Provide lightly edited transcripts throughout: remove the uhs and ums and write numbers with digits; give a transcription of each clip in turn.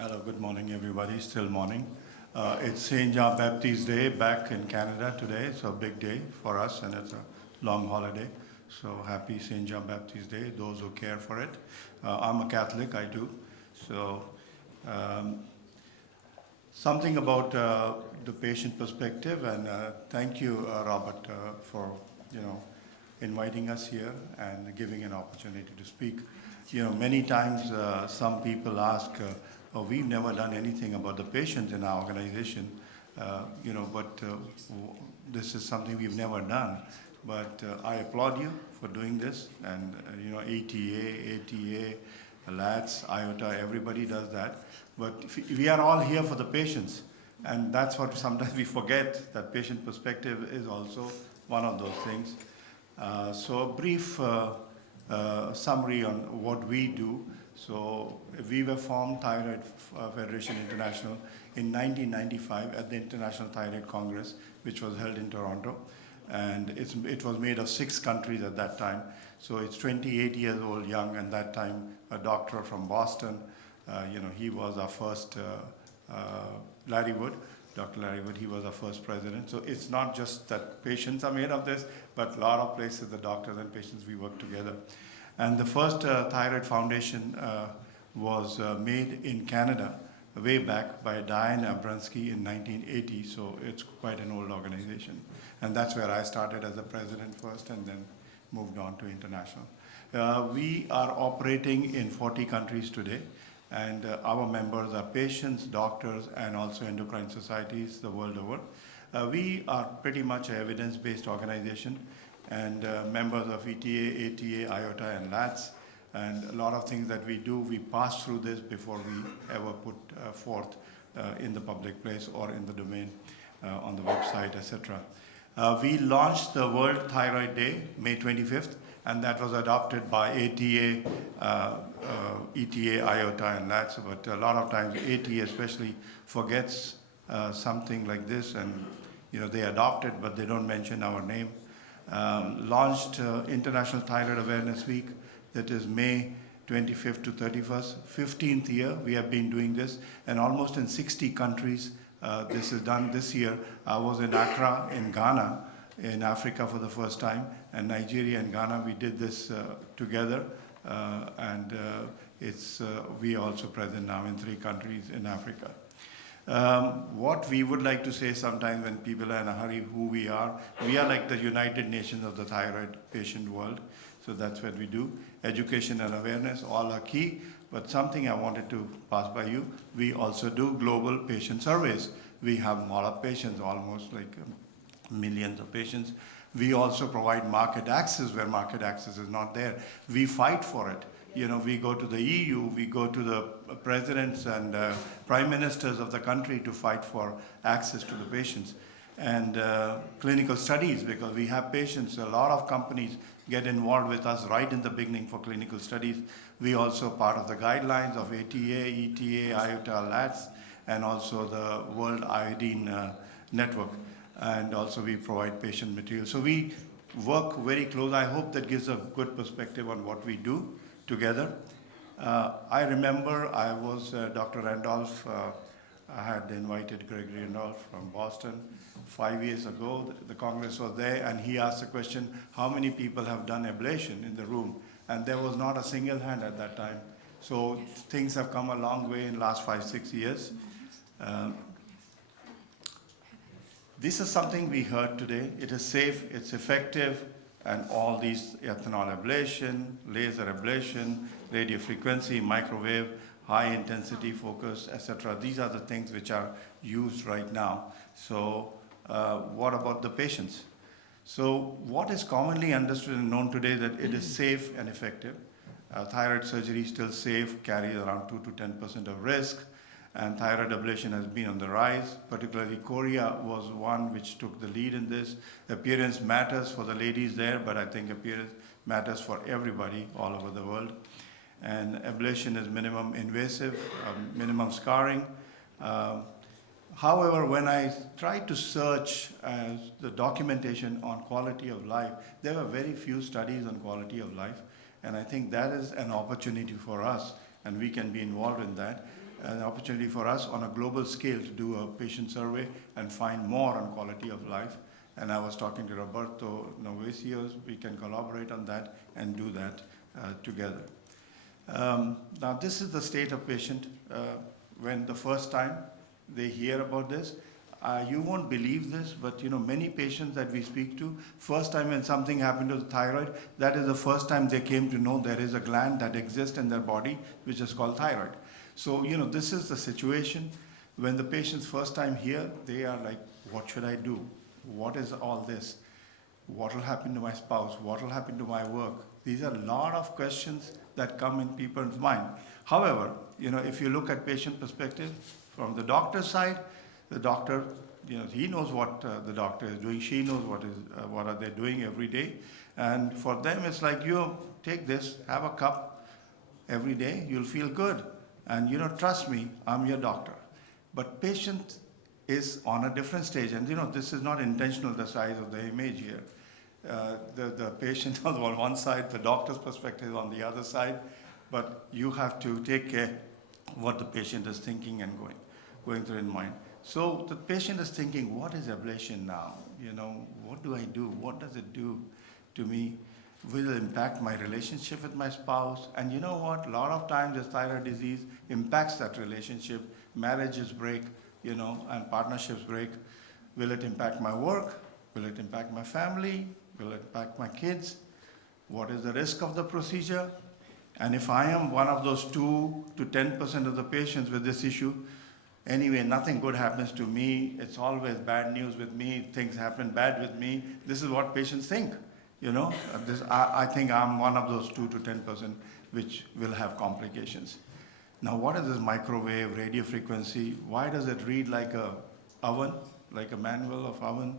Hello, good morning, everybody. Still morning. It's St. John Baptist Day back in Canada today. It's a big day for us, and it's a long holiday. So happy St. John Baptist Day, those who care for it. I'm a Catholic, I do. So um, something about the patient perspective, and thank you, Robert, for inviting us here and giving an opportunity to speak. Many times some people ask, "Oh, we've never done anything about the patients in our organization," but this is something we've never done. But I applaud you for doing this, and ATA, LATS, IOTA, everybody does that. But we are all here for the patients, and that's what sometimes we forget, that patient perspective is also one of those things. So a brief summary on what we do. So we were formed Thyroid Federation International in 1995 at the International Thyroid Congress, which was held in Toronto. And it was made of 6 countries at that time. So it's 28 years old, young, and that time a doctor from Boston. He was our first, Larry Wood, Dr. Larry Wood, he was our first president. So it's not just that patients are made of this, but a lot of places, the doctors and patients, we work together. And the first thyroid foundation was made in Canada way back by Diane Abramsky in 1980, so it's quite an old organization. And that's where I started as a president first and then moved on to international. We are operating in 40 countries today, and our members are patients, doctors, and also endocrine societies the world over. We are pretty much an evidence-based organization, and members of ETA, ATA, IOTA, and LATS. And a lot of things that we do, we pass through this before we ever put forth in the public place or in the domain on the website, etc. We launched the World Thyroid Day, May 25th, and that was adopted by ATA, ETA, IOTA, and LATS. But a lot of times ATA especially forgets something like this, and they adopt it, but they don't mention our name. Launched International Thyroid Awareness Week, that is May 25th to 31st, 15th year we have been doing this, and almost in 60 countries this is done this year. I was in Accra in Ghana, in Africa for the first time, and Nigeria and Ghana, we did this together, and we are also present now in 3 countries in Africa. What we would like to say sometimes when people are in a hurry, who we are like the United Nations of the thyroid patient world. So that's what we do. Education and awareness, all are key. But something I wanted to pass by you, we also do global patient surveys. We have a lot of patients, almost like millions of patients. We also provide market access where market access is not there. We fight for it. We go to the EU, we go to the presidents and prime ministers of the country to fight for access to the patients. And clinical studies, because we have patients, a lot of companies get involved with us right in the beginning for clinical studies. We also part of the guidelines of ATA, ETA, IOTA, LATS, and also the World Iodine Network. And also we provide patient material. So we work very close. I hope that gives a good perspective on what we do together. I remember I was Dr. Randolph. I had invited Gregory Randolph from Boston 5 years ago. The Congress was there, and he asked the question, how many people have done ablation in the room? And there was not a single hand at that time. So things have come a long way in the last 5-6 years. This is something we heard today. It is safe, it's effective, and all these ethanol ablation, laser ablation, radio frequency, microwave, high intensity focus, etc. These are the things which are used right now. So what about the patients? So what is commonly understood and known today that it is safe and effective. Thyroid surgery is still safe, carries around 2 to 10% of risk, and thyroid ablation has been on the rise. Particularly Korea was one which took the lead in this. Appearance matters for the ladies there, but I think appearance matters for everybody all over the world. And ablation is minimum invasive, minimum scarring. However, when I tried to search the documentation on quality of life, there were very few studies on quality of life, and I think that is an opportunity for us, and we can be involved in that. an opportunity for us on a global scale to do a patient survey and find more on quality of life. And I was talking to Roberto Novicios, we can collaborate on that and do that together. Now this is the state of patient when the first time they hear about this. You won't believe this, but many patients that we speak to, first time when something happened to the thyroid, that is the first time they came to know there is a gland that exists in their body, which is called thyroid. So, this is the situation. When the patients first time hear, they are like, what should I do? What is all this? What will happen to my spouse? What will happen to my work? These are a lot of questions that come in people's mind. However, if you look at patient perspective, from the doctor's side, the doctor, he knows what the doctor is doing. She knows what are they doing every day. And for them, it's like, you take this, have a cup every day, you'll feel good. And trust me, I'm your doctor. But patient is on a different stage. And this is not intentional, the size of the image here. The patient on one side, the doctor's perspective on the other side. But you have to take care what the patient is thinking and going through in mind. So the patient is thinking, what is ablation now? What do I do? What does it do to me? Will it impact my relationship with my spouse? And you know what? A lot of times this thyroid disease impacts that relationship. Marriages break, and partnerships break. Will it impact my work? Will it impact my family? Will it impact my kids? What is the risk of the procedure? And if I am one of those 2 to 10% of the patients with this issue, anyway, nothing good happens to me. It's always bad news with me. Things happen bad with me. This is what patients think. I think I'm one of those 2 to 10% which will have complications. Now, what is this microwave, radio frequency? Why does it read like a oven, like a manual of oven?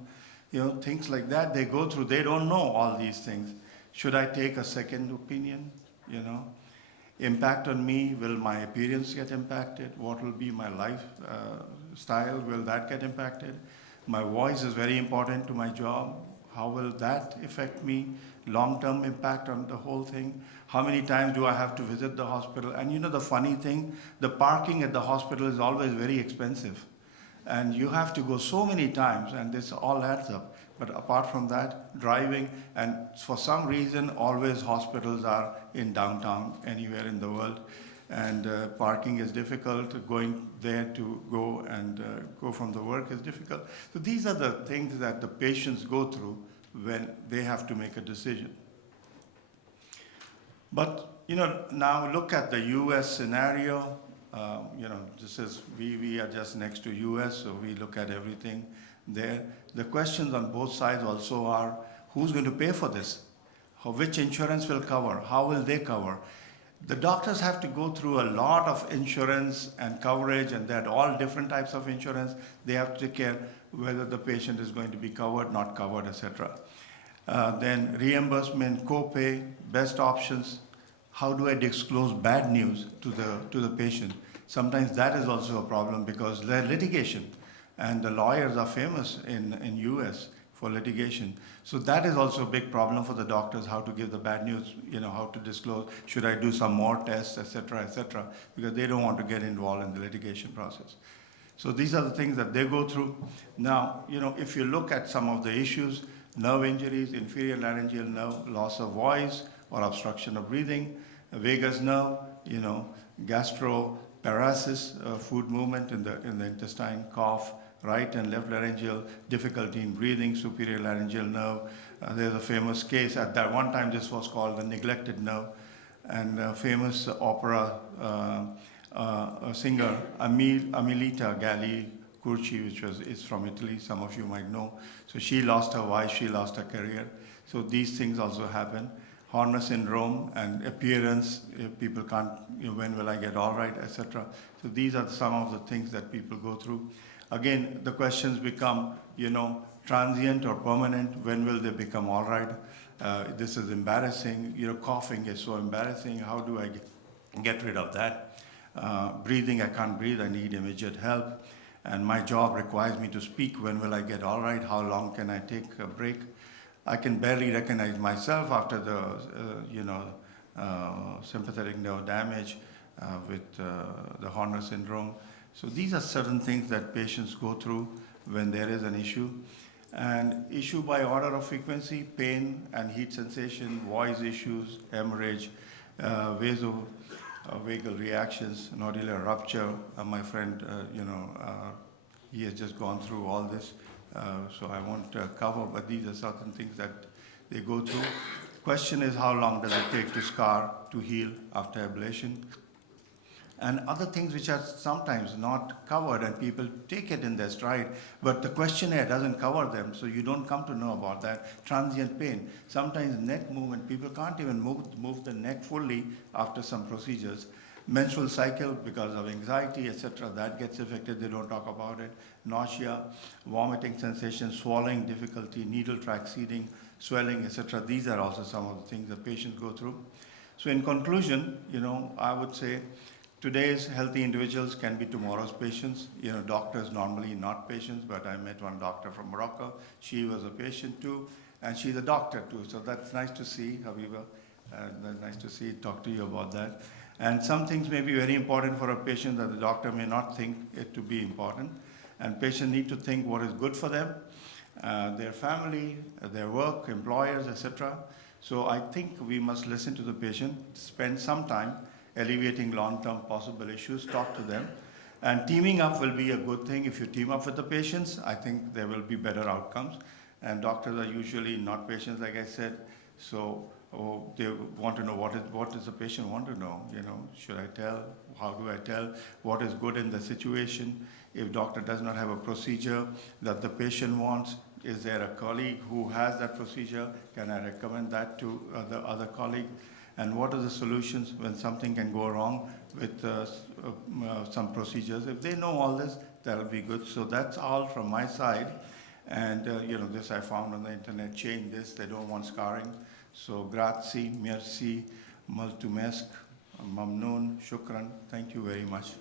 Things like that they go through. They don't know all these things. Should I take a second opinion? Impact on me, will my appearance get impacted? What will be my lifestyle? Will that get impacted? My voice is very important to my job. How will that affect me? Long-term impact on the whole thing. How many times do I have to visit the hospital? And the funny thing, the parking at the hospital is always very expensive. And you have to go so many times, and this all adds up. But apart from that, driving, and for some reason, always hospitals are in downtown, anywhere in the world. And parking is difficult. Going there to go and go from the work is difficult. So these are the things that the patients go through when they have to make a decision. But, now look at the US scenario. We are just next to US, so we look at everything there. The questions on both sides also are, who's going to pay for this? Which insurance will cover? How will they cover? The doctors have to go through a lot of insurance and coverage, and there are all different types of insurance. They have to take care whether the patient is going to be covered, not covered, etc. Then reimbursement, copay, best options. How do I disclose bad news to the patient? Sometimes that is also a problem because there is litigation, and the lawyers are famous in US for litigation. So that is also a big problem for the doctors, how to give the bad news, how to disclose, should I do some more tests, etc., because they don't want to get involved in the litigation process. So these are the things that they go through. Now, if you look at some of the issues, nerve injuries, inferior laryngeal nerve, loss of voice or obstruction of breathing, vagus nerve, gastroparesis, food movement in the intestine, cough, right and left laryngeal, difficulty in breathing, superior laryngeal nerve. There's a famous case. At that one time, this was called the neglected nerve. And famous opera singer, Amelita Galli Curci, which is from Italy, some of you might know. So she lost her voice, she lost her career. So these things also happen. Horner syndrome and appearance, people can't, when will I get all right, etc. So these are some of the things that people go through. Again, the questions become, transient or permanent. When will they become all right? This is embarrassing. Coughing is so embarrassing. How do I get rid of that? Breathing, I can't breathe. I need immediate help. And my job requires me to speak. When will I get all right? How long can I take a break? I can barely recognize myself after the, sympathetic nerve damage. with the Horner syndrome. So these are certain things that patients go through when there is an issue. And issue by order of frequency, pain and heat sensation, voice issues, hemorrhage, vagal reactions, nodular rupture. My friend, he has just gone through all this, so I won't cover, but these are certain things that they go through. Question is, how long does it take to scar to heal after ablation? And other things which are sometimes not covered, and people take it in their stride, but the questionnaire doesn't cover them, so you don't come to know about that. Transient pain, sometimes neck movement, people can't even move the neck fully after some procedures. Menstrual cycle, because of anxiety, etc., that gets affected, they don't talk about it. Nausea, vomiting sensation, swallowing difficulty, needle track seeding, swelling, etc. These are also some of the things that patients go through. So in conclusion, I would say, today's healthy individuals can be tomorrow's patients. Doctors normally not patients, but I met one doctor from Morocco. She was a patient too, and she's a doctor too. So that's nice to see, Habiba. Nice to see, talk to you about that. And some things may be very important for a patient that the doctor may not think it to be important. And patients need to think what is good for them, their family, their work, employers, etc. So I think we must listen to the patient, spend some time alleviating long-term possible issues, talk to them. And teaming up will be a good thing. If you team up with the patients, I think there will be better outcomes. And doctors are usually not patients, like I said, so they want to know what does the patient want to know. Should I tell? How do I tell? What is good in the situation? If doctor does not have a procedure that the patient wants, is there a colleague who has that procedure? Can I recommend that to the other colleague? And what are the solutions when something can go wrong with some procedures? If they know all this, that'll be good. So that's all from my side. And this I found on the internet, change this, they don't want scarring. So grazie, merci, mulțumesc, mamnoon, shukran. Thank you very much.